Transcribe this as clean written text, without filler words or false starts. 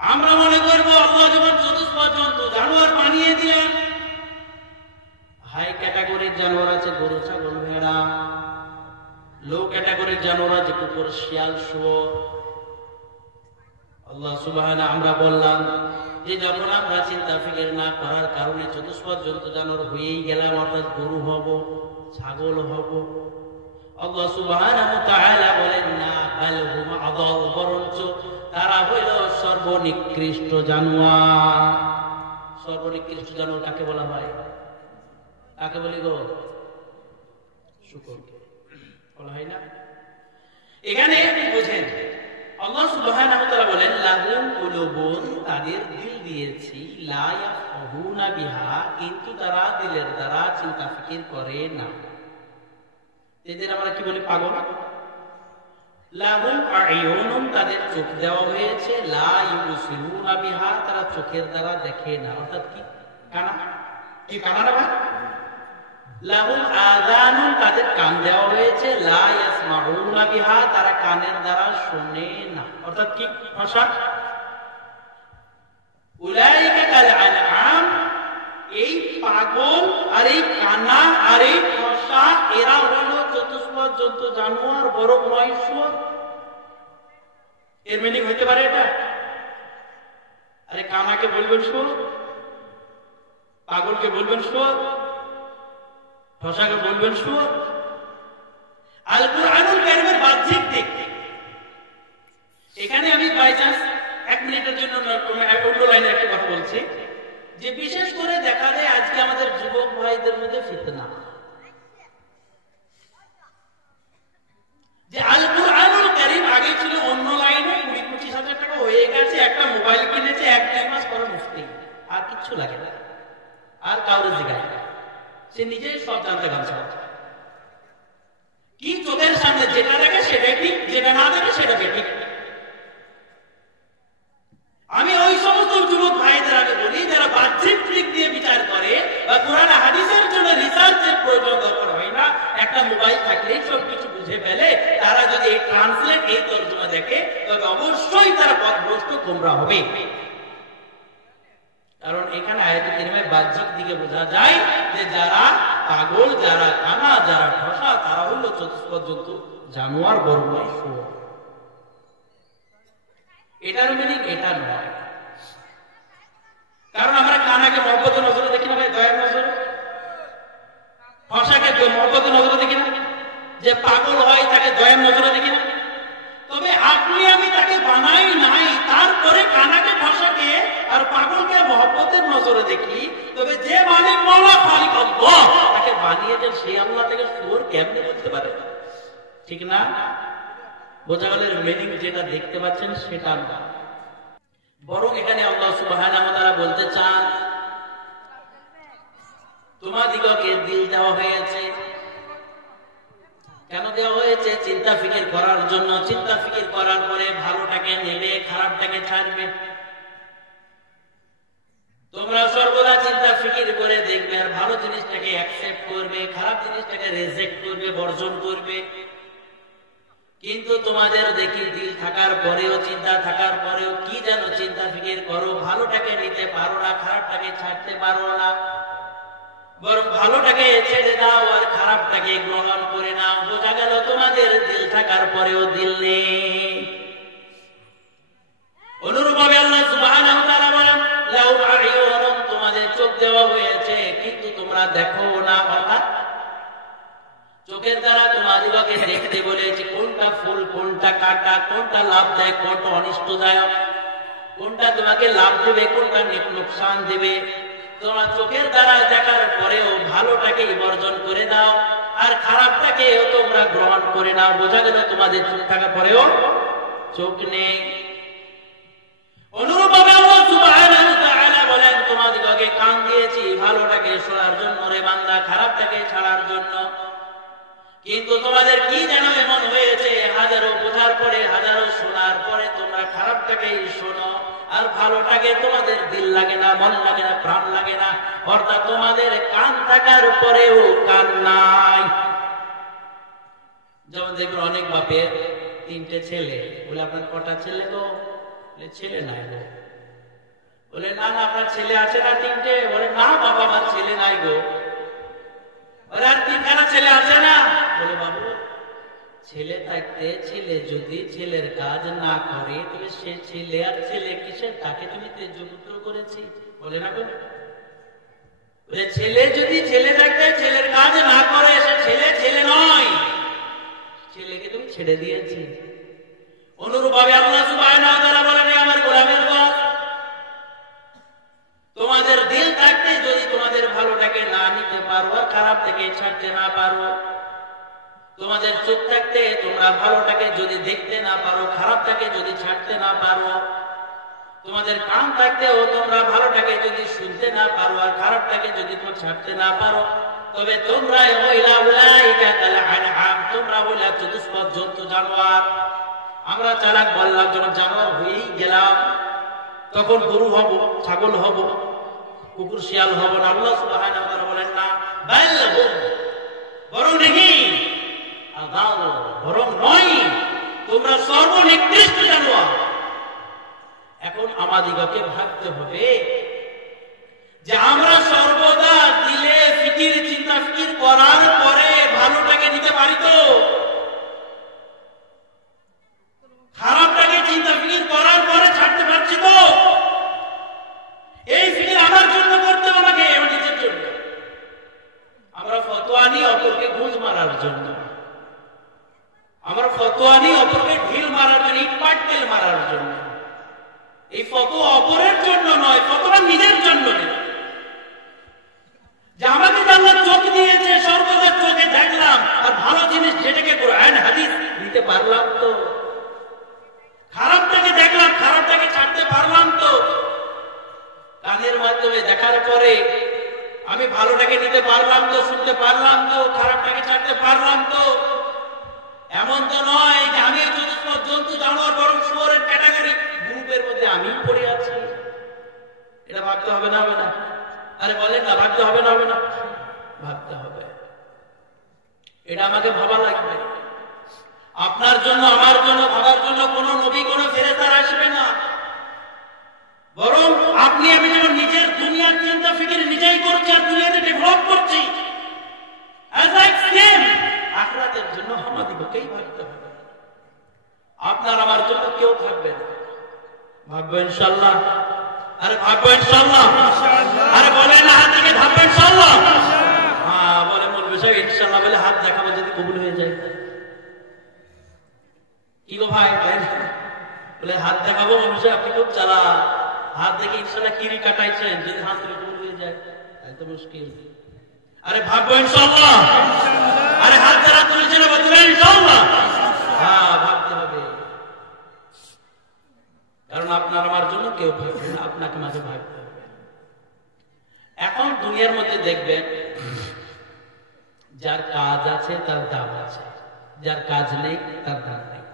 আমরা মনে করবো আল্লাহ যখন চতুষ্পদ জন্তু জানোয়ার বানিয়ে দিলেন, হাই ক্যাটাগরির জানোয়ার আছে গরু, ছাগল, ভেড়া। লো ক্যাটাগরির জানোয়ার আছে কুকুর, শিয়াল, শুয়োর। আল্লাহ সুবহানাহু, আমরা বললাম যে যখন আমরা চিন্তা ফিকির না করার কারণে চতুষ্পদ জন্তু জানোয়ার হয়েই গেলাম, অর্থাৎ গরু হব, ছাগল হব, আল্লাহ সুবহানাহু ওয়া তাআলা বলেন না, বাল হুম আদাল, বরঞ্চ তারা হইল সর্বনিকৃষ্ট জানোয়ার। সর্বনিকৃষ্ট জানোয়ার কাকে বলা হয়? কাকে বলি গো? শুকরকে বলা হয় না? এখানে আপনি বুঝেন, আল্লাহ সুবহানাহু ওয়া তাআলা বলেন লাহুম কুলুবুন, তাদের দিল দিয়েছি, লা ইয়াফকাহুনা বিহা, কিন্তু তারা দিলের দ্বারা চিন্তা ফিকির করে না। এদের আমরা কি বলি? পাগল। লাহুম আ'য়ুনুন, তাদের চোখ দেওয়া হয়েছে, লা ইউবসিরুনা বিহা, তারা চোখের দ্বারা দেখে না, অর্থাৎ কি? কানা। কি কানা না? লাহুম আযানুন, তাদের কান দেওয়া হয়েছে, লা ইয়াসমাউনা বিহা, তারা কানের দ্বারা শোনে না, অর্থাৎ কি? ভাষা। উলাইকা কাল আনআম, এই পাগল আর এই কানা আর এই ভাষা, এরা হলো চতুষ্পদ জন্তু জানোয়ার, বরং নয় শুয়োর। এর মিনিং হইতে পারে এটা? আরে কানাকে বলবেন শুয়োর, পাগলকে বলবেন শুয়োর, ভাষাকে বলবেন শুয়োর। আল কুরআনুল কারীমের বাহ্যিক দিক, এখানে আমি বাই চান্স 1 মিনিটের জন্য অন্য লাইনে একটা কথা বলছি, যে বিশেষ করে দেখা যায় আজকে আমাদের যুবক ভাইদের মধ্যে ফিতনা, যে আল কুরআনুল কারীম আগে ছিল অন্য লাইনে, 20-25 হাজার টাকা হয়ে গেছে, একটা মোবাইল কিনেছে, 1-2 মাস পরে মুফতি, আর কিচ্ছু লাগে না, আর কাউরে জিগায় না, সে নিজেই সব জানতে গামছা। কি চোখের সামনে যেটা দেখে সেটা ঠিক, যেটা না দেখে সেটা ঠিক। আমি ওই সমস্ত যুবক ভাইদের আগে বলি, যারা বাহ্যিক দিক দিয়ে বিচার করে বা কোরআন হাদিসের জন্য রিসার্চের প্রয়োজন দরকার হয় না, একটা মোবাইল থাকলেই সবকিছু বুঝে ফেলে, তারা যদি এই ট্রান্সলেট, এই তর্জমা দেখে, তবে অবশ্যই তারা পথভ্রষ্ট গোমরা হবে। কারণ এখানে আয়াতুল কারীমের বাহ্যিক দিকে বোঝা যায় যে যারা পাগল, যারা কানা, যারা ঠসা, তারা হলো চতুষ্পদ জন্তু জানোয়ার, বরং নয় শুয়োর। এটার মিনিং এটা নয়। কারণ আমরা কানাকে মহব্বতের নজরে দেখি না ভাই, দয়ার নজরে। ঠসাকে মহব্বতের নজরে দেখি না, যে পাগল হয় তাকে দয়ার নজরে দেখি না। তবে আপনি আমি তাকে বানাই নাই, তারপরে কানাকে, ঠসাকে আর পাগলকে মহব্বতের নজরে দেখি। তবে যে মালিক মাওলা খালিক আল্লাহ, তাকে বানিয়েছেন, সেই আল্লাহ থেকে শুয়োর কেমনে বলতে পারে? ঠিক না? বোঝা গেল মিনিং যেটা দেখতে পাচ্ছেন সেটা না, বরং এখানে আল্লাহ সুবহানাহু ওয়া তাআলা বলতে চান তোমাদিগকে দিল দেওয়া হয়েছে। কেন দেওয়া হয়েছে? চিন্তা ফিকির করার জন্য। চিন্তা ফিকির করার পরে ভালোটাকে নেবে, খারাপটাকে ছাড়বে। তোমরা সর্বদা চিন্তা ফিকির করে দেখবে, আর ভালো জিনিসটাকে অ্যাকসেপ্ট করবে, খারাপ জিনিসটাকে রিজেক্ট করবে, বর্জন করবে। কিন্তু তোমাদের দেখি দিল থাকার পরেও, চিন্তা থাকার পরেও কি যেন চিন্তা ফিকির করো, ভালোটাকে নিতে পারো না, খারাপটাকে ছাড়তে পারো না, বরং ভালোটাকে ছেড়ে দাও আর খারাপটাকে গ্রহণ করে নাও। বোঝা গেল তোমাদের দিল থাকার পরেও দিল নেই। অনুরূপভাবে আল্লাহ সুবহানাহু ওয়া তাআলা বলেন লাহুম আ'য়ুনুন, তোমাদের চোখ দেওয়া হয়েছে কিন্তু তোমরা দেখো না, অর্থাৎ চোখের দ্বারা তোমাদিগকে দেখতে বলেছে কোনটা ফুল, কোনটা কাঁটা, কোনটা লাভ দেয়, কোনটা অনিষ্টদায়ক, কোনটা তোমাকে লাভ দেবে, কোনটা লোকসান দেবে। তোমরা চোখের দ্বারা দেখার পরেও ভালোটাকে বর্জন করে দাও আর খারাপটাকেও তোমরা গ্রহণ করে নাও। বোঝা গেল তোমাদের চোখ থাকার পরেও চোখ নেই। অনুরূপভাবে আল্লাহ সুবহানাহু ওয়া তাআলা বলেন তোমাদিগকে কান দিয়েছি ভালোটাকে শোনার জন্য রে বান্দা, খারাপটাকে ছাড়ার জন্য। কিন্তু তোমাদের কি যেন এমন হয়েছে, হাজারো বোঝার পরে, হাজারো শোনার পরে তোমরা খারাপটাকেই শোনো আর ভালোটাকে তোমাদের দিল লাগে না, মন লাগে না, প্রাণ লাগে না। অর্থাৎ তোমাদের কান থাকার পরেও কান নাই। যেমন দেখবেন অনেক বাপের 3টে ছেলে, বলে আপনার কটা ছেলে গো? ছেলে নাই গো। বলে না না, আপনার ছেলে আছে না 3টে? বলে না বাবা, আমার ছেলে নাই গো। বলে আর 3খানা ছেলে আছে না? বলে বাবু, ছেলে থাকতে ছেলে যদি ছেলের কাজ না করে, তাহলে সে ছেলে আর ছেলে কিসের? তাকে তুমি তেজপুত্র করেছি? বলে না গো। বলে ছেলে যদি ছেলে থাকতে ছেলের কাজ না করে, সে ছেলে ছেলে নয়, ছেলেকে তুমি ছেড়ে দিয়েছি। অনুরূপভাবে আল্লাহ সুবহানাহু ওয়া তাআলা বলেন, আমার গোলামের দল, তোমাদের দিল থাকতে যদি তোমাদের ভালোটাকে না নিতে পারো, খারাপ থেকে ছাড়তে না পারো, তোমাদের চোখ থাকতে তোমরা ভালোটাকে যদি দেখতে না পারো, খারাপটাকে যদি ছাড়তে না পারো, তোমাদের কান থাকতেও তোমরা ভালোটাকে যদি শুনতে না পারো আর খারাপটাকে যদি তোমরা ছাড়তে না পারো, তবে তোমরা তোমরা হইলা চতুষ্পদ জন্তু, জানোয়ার। আমরা চালাক বললাম, যখন জানোয়ার হয়েই গেলাম, তখন গরু হব, ছাগল হব, কুকুর শিয়াল হব না। আল্লাহ সুবহানাহু ওয়া তাআলা বলেন না, বরং দেখি বরং নয়, তোমরা সর্বনিকৃষ্ট জানোয়ার। এখন আমাদিগকে ভাবতে হবে যে আমরা সর্বদা দিলে ফিকির, চিন্তা ফিকির করার পরে ভালোটাকে নিতে পারি তো? খারাপটাকে চিন্তা ফিকির করার পরে ছাড়তে পারছি তো? এই ফিকির আমার জন্য করতে হবে, আমাকে আমার নিজের জন্য। আমরা ফতোয়া নিই অপরকে ঘুষ মারার জন্য, আমরা ফতোয়া নিই অপরকে ঢিল মারার জন্য, ইটপাটকেল মারার জন্য। এই ফতোয়া অপরের জন্য নয়, ফতোয়া নিজের জন্য নেই। যে আমাকে আল্লাহ চোখ দিয়েছে, সর্বদা চোখে দেখলাম, আর ভালো জিনিস যেটাকে কোরআন হাদিস দিতে পারলাম তো? খারাপটাকে দেখলাম, খারাপটাকে ছাড়তে পারলাম তো? কানের মাধ্যমে দেখার পরে আমি ভালোটাকে নিতে পারলাম তো, শুনতে পারলাম তো, খারাপটাকে ছাড়তে পারলাম তো? এমন তো নয় যে আমি চতুষ্পদ জন্তু, জানোয়ার, বরং শুয়োরের ক্যাটাগরি গ্রুপের মধ্যে আমি পড়ে আছি। এটা ভাবতে হবে না? হবে না? আরে বলেন না, ভাবতে হবে না? হবে না? ভাবতে হবে। এটা আমাকে ভাবা লাগবে। আপনার জন্য, আমার জন্য ভাবার জন্য কোন নবী, কোন ফেরেশতা আসবে না। বরং আপনি আমি যেমন নিজের দুনিয়ার চিন্তা ফিকির নিজেই করছি আর দুনিয়াতে ডেভেলপ করছি, আখিরাতের জন্য আমাদেরকেই ভাবতে হবে। আপনার আমার জন্য কেউ থাকবে না। ভাববো ইনশাআল্লাহ? আরে ভাববো ইনশাআল্লাহ? আরে বলে না হাত থেকে ভাববো ইনশাআল্লাহ? হ্যাঁ বলে মৌলভী সাহেব ইনশাআল্লাহ বলে হাত দেখাবো, যদি কবুল হয়ে যায়। কি গো ভাই, বলে হাত দেখাবো মৌলভী সাহেব, আপনি খুব চালা, হাত দেখে ইনশাআল্লাহ কিরি কাটাইছেন, যদি হাত থেকে কবুল হয়ে যায় তাহলে তো মুশকিল। আরে ভাববো ইনশাআল্লাহ? আরে হাত যারা তুলেছিল বলতে ইনশাআল্লাহ? হ্যাঁ ভাবতে হবে, কারণ আপনার আমার জন্য কেউ ভাববে না, আপনাকে মাঝে ভাবতে হবে। এখন দুনিয়ার মধ্যে দেখবেন, যার কাজ আছে তার দাম আছে, যার কাজ নেই তার দাম নেই।